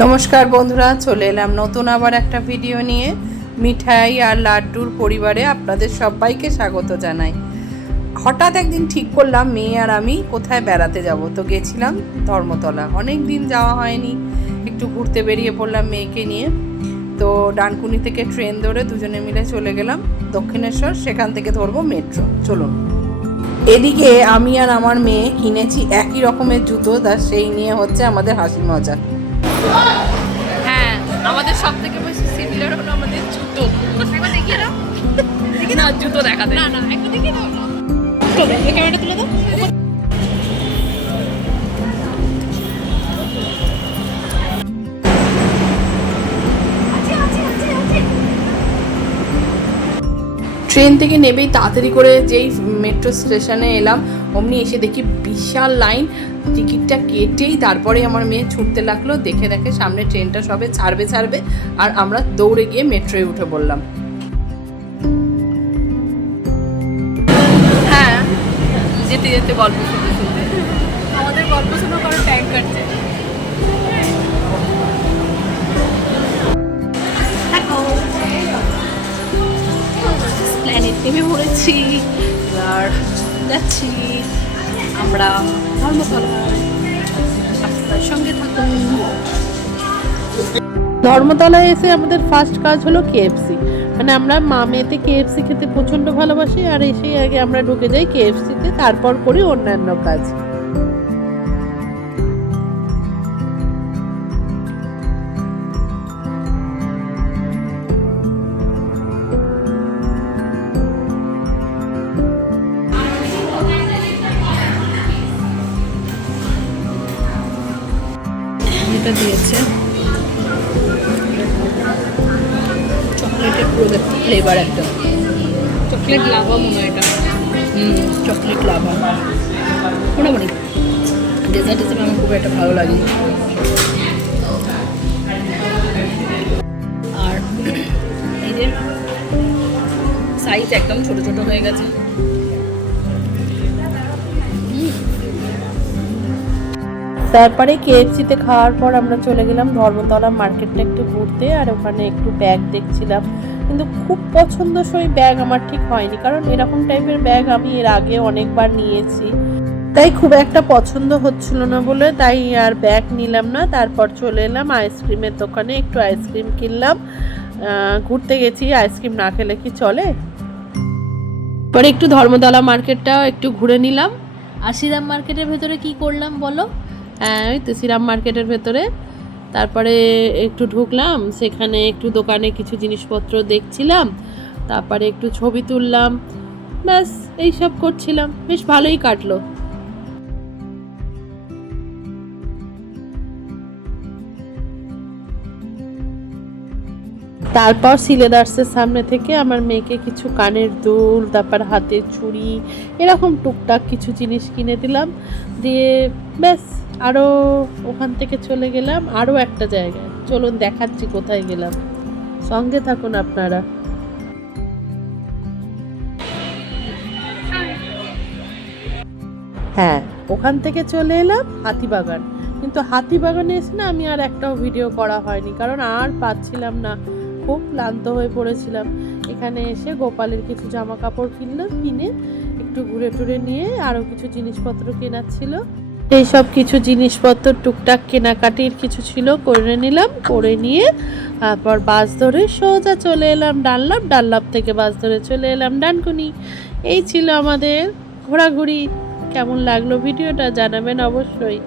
নমস্কার বন্ধুরা, চলে এলাম নতুন আবার একটা ভিডিও নিয়ে। মিঠাই আর লাড্ডুর পরিবারে আপনাদের সবাইকে স্বাগত জানাই। হঠাৎ একদিন ঠিক করলাম মেয়ে আর আমি কোথায় বেড়াতে যাব। তো গেছিলাম ধর্মতলা, অনেক দিন যাওয়া হয়নি, একটু ঘুরতে বেরিয়ে পড়লাম মেয়েকে নিয়ে। তো ডানকুনি থেকে ট্রেন ধরে দুজনে মিলে চলে গেলাম দক্ষিণেশ্বর, সেখান থেকে ধরবো মেট্রো। চলুন। এদিকে আমি আর আমার মেয়ে কিনেছি একই রকমের জুতো, তা সেই নিয়ে হচ্ছে আমাদের হাসি মজা। হ্যাঁ, আমাদের সব থেকে বেশি সিমিলার হলো আমাদের জুতো। একবার দেখিয়ে দাও, দেখি না জুতো দেখাতে। না না, একবার দেখিয়ে দাও না। চলো, এই ক্যামেরাটা তুলে দাও। ট্রেন থেকে নেবেই তাড়াতাড়ি করে যেই মেট্রো স্টেশনে এলাম, অমনি এসে দেখি বিশাল লাইন। টিকিটটা কেটেই তারপরে আমার মেয়ে ছুটতে লাগলো, দেখে সামনে ট্রেনটা সবে ছাড়বে আর আমরা দৌড়ে গিয়ে মেট্রোয় উঠে পড়লাম। হ্যাঁ, যেতে যেতে গল্প শুনতে আমাদের গল্প শোনা কারণ টাইম কাটছে। প্ল্যানেট নেমে পড়েছি আর যাচ্ছি আমরা ধর্মতলায়। আপনার সঙ্গে থাকুন। ধর্মতলায় এসে আমাদের ফার্স্ট কাজ হলো কেএফসি। মানে আমরা মা মেয়েতে কেএফসি খেতে প্রচণ্ড ভালোবাসি, আর এসেই আগে আমরা ঢুকে যাই কেএফসিতে, তারপর করি অন্যান্য কাজ। এটা দিয়েছে চকলেটের পুরো ফ্লেভার, একটা চকলেট লাভা মনে হয় এটা। চকলেট লাভা মোটামুটি ডেজার্ট হিসেবে আমার খুব একটা ভালো লাগে। আর এই যে সাইজ একদম ছোট ছোট হয়ে গেছে। তারপরে কেএফসিতে খাওয়ার পর আমরা চলে গেলাম ধর্মতলা মার্কেটটা একটু ঘুরতে, আর ওখানে একটু ব্যাগ দেখছিলাম। কিন্তু খুব পছন্দসই ব্যাগ আমার ঠিক হয়নি, কারণ এরকম টাইপের ব্যাগ আমি এর আগে অনেকবার নিয়েছি, তাই খুব একটা পছন্দ হচ্ছিল না বলে তাই আর ব্যাগ নিলাম না। তারপর চলে এলাম আইসক্রিমের দোকানে, একটু আইসক্রিম কিনলাম। ঘুরতে গেছি, আইসক্রিম না খেলে কি চলে। পরে একটু ধর্মতলা মার্কেটটা একটু ঘুরে নিলাম। আর শ্রীরাম মার্কেটের ভেতরে কি করলাম বলো? হ্যাঁ, ওই তো শ্রীরাম মার্কেটের ভেতরে তারপরে একটু ঢুকলাম, সেখানে একটু দোকানে কিছু জিনিসপত্র দেখছিলাম, তারপরে একটু ছবি তুললাম, ব্যাস এইসব করছিলাম। বেশ ভালোই কাটলো। তারপর সিলেদার্সের সামনে থেকে আমার মেয়েকে কিছু কানের দুল, তারপর হাতের চুড়ি, এরকম টুকটাক কিছু জিনিস কিনে দিলাম। দিয়ে ব্যাস আরও ওখান থেকে চলে গেলাম আরও একটা জায়গায়। চলুন দেখাচ্ছি কোথায় গেলাম, সঙ্গে থাকুন আপনারা। হ্যাঁ, ওখান থেকে চলে এলাম হাতিবাগান। কিন্তু হাতিবাগানে এসে না আমি আর একটাও ভিডিও করা হয়নি, কারণ আর পাচ্ছিলাম না, খুব ক্লান্ত হয়ে পড়েছিলাম। এখানে এসে গোপালের কিছু জামা কাপড় কিনলাম, কিনে একটু ঘুরে টুরে নিয়ে আরও কিছু জিনিসপত্র কেনার ছিল, এইসব কিছু জিনিসপত্র টুকটাক কেনাকাটির কিছু ছিল করে নিলাম। করে নিয়ে তারপর বাস ধরে সোজা চলে এলাম ডানলপ, ডানলপ থেকে বাস ধরে চলে এলাম ডানকুনি। এই ছিল আমাদের ঘোরাঘুরি। কেমন লাগলো ভিডিওটা জানাবেন অবশ্যই।